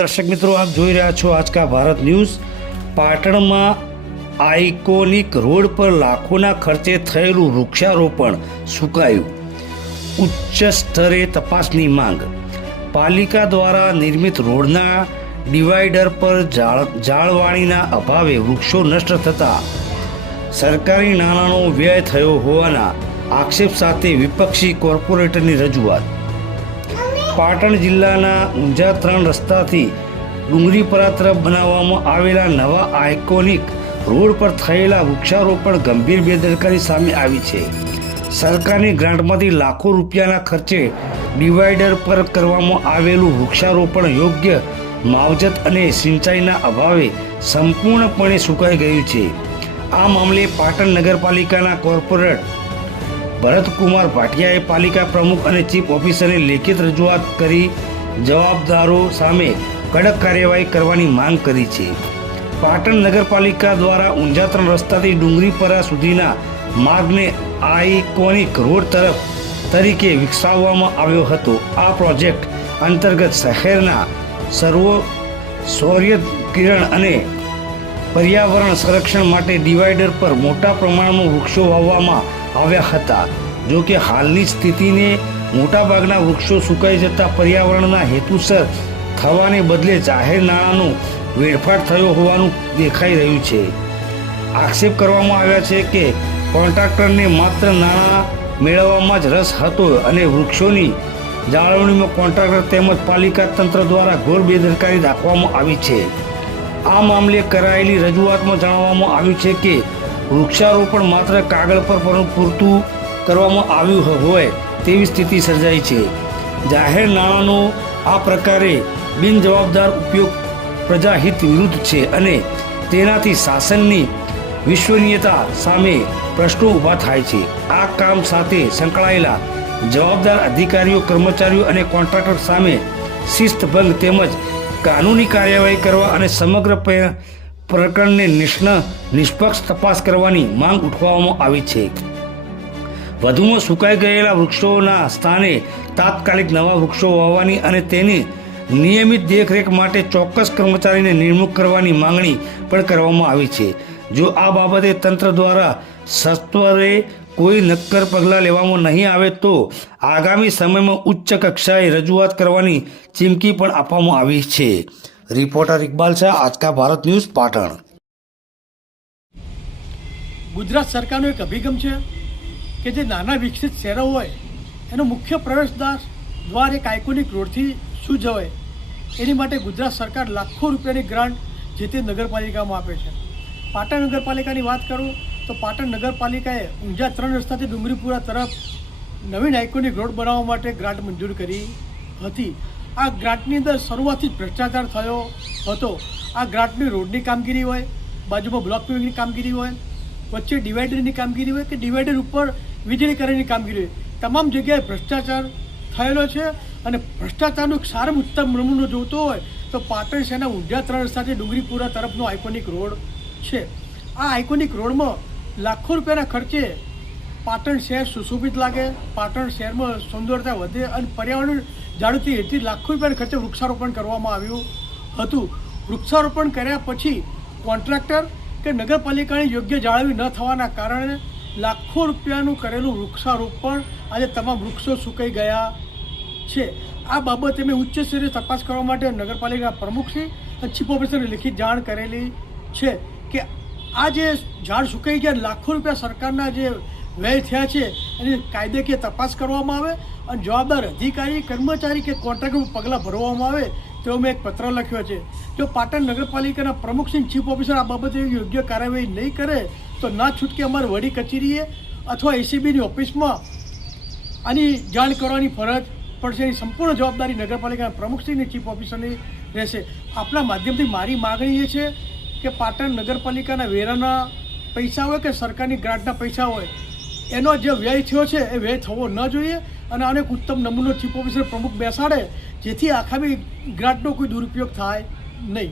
दर्शक मित्रों, आप જોઈ રહ્યા છો आज का भारत न्यूज़। પાટણમાં આઇકોનિક રોડ પર લાખોના ખર્ચે થયેલું વૃક્ષારોપણ સુકાયું, ઉચ્ચ સ્તરે તપાસની માંગ। પાલિકા દ્વારા નિર્મિત રોડના ડિવાઈડર પર જાળવણીના અભાવે વૃક્ષો નષ્ટ થતા સરકારી નાણાંનો વ્યય થયો હોવાના આક્ષેપ સાથે વિપક્ષી કોર્પોરેટરની રજૂઆત। પાટણ જિલ્લાના ઊંઝા 3 રસ્તાથી ડુંગરીપરા તરફ બનાવવામાં આવેલા નવા આઇકોનિક રોડ પર થયેલા વૃક્ષારોપણ ગંભીર બેદરકારી સામે આવી છે। સરકારની ગ્રાન્ટમાંથી લાખો રૂપિયાના ખર્ચે ડિવાઈડર પર કરવામાં આવેલું વૃક્ષારોપણ યોગ્ય માવજત અને સિંચાઈના અભાવે સંપૂર્ણપણે સુકાઈ ગયું છે। આ મામલે પાટણ નગરપાલિકાના કોર્પોરેટર ભરતકુમાર ભાટિયાએ પાલિકા પ્રમુખ અને ચીફ ઓફિસરને લેખિત રજૂઆત કરી જવાબદારો સામે કડક કાર્યવાહી કરવાની માંગ કરી છે। પાટણ નગરપાલિકા દ્વારા ઊંઝા 3 રસ્તાથી ડુંગરીપરા સુધીના માર્ગને આઇકોનિક રોડ તરીકે વિકસાવવામાં આવ્યો હતો। આ પ્રોજેક્ટ અંતર્ગત શહેરના સૌર કિરણ અને પર્યાવરણ સંરક્ષણ માટે ડિવાઈડર પર મોટા પ્રમાણમાં વૃક્ષો વાવવામાં આવ્યા હતા। જો કે હાલની સ્થિતિને મોટાભાગના વૃક્ષો સુકાઈ જતા પર્યાવરણના હેતુસર થવાને બદલે જાહેર નાણાંનો વેડફાટ થયો હોવાનું દેખાઈ રહ્યું છે। આક્ષેપ કરવામાં આવ્યા છે કે કોન્ટ્રાક્ટરને માત્ર નાણાં મેળવવામાં જ રસ હતો અને વૃક્ષોની જાળવણીમાં કોન્ટ્રાક્ટર તેમજ પાલિકા તંત્ર દ્વારા ઘોર બેદરકારી દાખવવામાં આવી છે। આ મામલે કરાયેલી રજૂઆતમાં જણાવવામાં આવ્યું છે કે વૃક્ષારોપણ માત્ર કાગળ પર પૂરતું કરવામાં આવ્યું હોય તેવી સ્થિતિ સર્જાઈ છે। જાહેર નાણાંનો આ પ્રકારે બિનજવાબદાર ઉપયોગ પ્રજાહિત વિરુદ્ધ છે અને તેનાથી શાસનની વિશ્વસનીયતા સામે પ્રશ્નો ઊભા થાય છે। આ કામ સાથે સંકળાયેલા જવાબદાર અધિકારીઓ, કર્મચારીઓ અને કોન્ટ્રાક્ટર સામે શિસ્તભંગ તેમજ કાનૂની કાર્યવાહી કરવા અને સમગ્ર પ્રકરણને નિષ્પક્ષ તપાસ કરવાની માંગ ઉઠાવવામાં આવી છે। વધુમાં સુકાઈ ગયેલા વૃક્ષોના સ્થાને તાત્કાલિક નવા વૃક્ષો વાવવાની અને તેની નિયમિત દેખરેખ માટે ચોક્કસ કર્મચારીને નિમણૂક કરવાની માંગણી પણ કરવામાં આવી છે। જો આ બાબતે તંત્ર દ્વારા સત્વરે કોઈ નક્કર પગલાં લેવામાં નહીં આવે તો આગામી સમયમાં ઉચ્ચ કક્ષાએ રજૂઆત કરવાની ચીમકી પણ આપવામાં આવી છે। રિપોર્ટર ઇકબાલ શાહ, आज का भारत न्यूज़, પાટણ। ગુજરાત સરકારનો એક અભિગમ છે કે જે નાના વિકસિત શહેરો હોય એનો મુખ્ય પ્રવેશદ્વાર એક આઇકોનિક રોડથી શું જવાય એની માટે ગુજરાત સરકાર લાખો રૂપિયાની ગ્રાન્ટ જે તે નગરપાલિકામાં આપે છે। પાટણ નગરપાલિકાની વાત કરું તો પાટણ નગરપાલિકાએ ઊંઝા 3 રસ્તાથી ડુંગરીપુરા તરફ નવીન આઇકોનિક રોડ બનાવવા માટે ગ્રાન્ટ મંજૂર કરી હતી। આ ગ્રાન્ટની અંદર શરૂઆતથી જ ભ્રષ્ટાચાર થયો હતો। આ ગ્રાન્ટની રોડની કામગીરી હોય, બાજુમાં બ્લોક પેવિંગની કામગીરી હોય, વચ્ચે ડિવાઈડરની કામગીરી હોય કે ડિવાઈડર ઉપર વીજળીકરણની કામગીરી હોય, તમામ જગ્યાએ ભ્રષ્ટાચાર થયેલો છે। અને ભ્રષ્ટાચારનો એક સારામાં ઉત્તમ નમૂનો જોતો હોય તો પાટણ શહેરના ઊંઝા 3 રસ્તાથી ડુંગરીપુરા તરફનો આઇકોનિક રોડ છે। આ આઇકોનિક રોડમાં લાખો રૂપિયાના ખર્ચે પાટણ શહેર સુશોભિત લાગે, પાટણ શહેરમાં સુંદરતા વધે અને પર્યાવરણ જાળવતી એટલી લાખો રૂપિયાના ખર્ચે વૃક્ષારોપણ કરવામાં આવ્યું હતું। વૃક્ષારોપણ કર્યા પછી કોન્ટ્રાક્ટર કે નગરપાલિકાની યોગ્ય જાળવણી ન થવાના કારણે લાખો રૂપિયાનું કરેલું વૃક્ષારોપણ આજે તમામ વૃક્ષો સુકાઈ ગયા છે। આ બાબતે મેં ઉચ્ચ સ્તરીય તપાસ કરવા માટે નગરપાલિકાના પ્રમુખશ્રી અને ચીફ ઓફિસરને લેખિત જાણ કરેલી છે કે આ જે ઝાડ સુકાઈ ગયા, લાખો રૂપિયા સરકારના જે વ્યય થયા છે એની કાયદેકીય તપાસ કરવામાં આવે અને જવાબદાર અધિકારી, કર્મચારી કે કોન્ટ્રાક્ટર પગલાં ભરવામાં આવે તેવો મેં એક પત્ર લખ્યો છે। જો પાટણ નગરપાલિકાના પ્રમુખશ્રી ચીફ ઓફિસર આ બાબતે યોગ્ય કાર્યવાહી નહીં કરે તો ના છૂટકે અમારે વડી કચેરીએ અથવા એસીબીની ઓફિસમાં આની જાણ કરવાની ફરજ પડશે। એની સંપૂર્ણ જવાબદારી નગરપાલિકાના પ્રમુખશ્રી અને ચીફ ઓફિસરની રહેશે। આપણા માધ્યમથી મારી માગણી એ છે કે પાટણ નગરપાલિકાના વેરાના પૈસા હોય કે સરકારની ગ્રાન્ટના પૈસા હોય એનો જે વ્યય થયો છે એ વ્યય થવો ન જોઈએ અને આને એક ઉત્તમ નમૂનો ચીફ ઓફિસર પ્રમુખ બેસાડે જેથી આખામી ગ્રાન્ટનો કોઈ દુરુપયોગ થાય નહીં।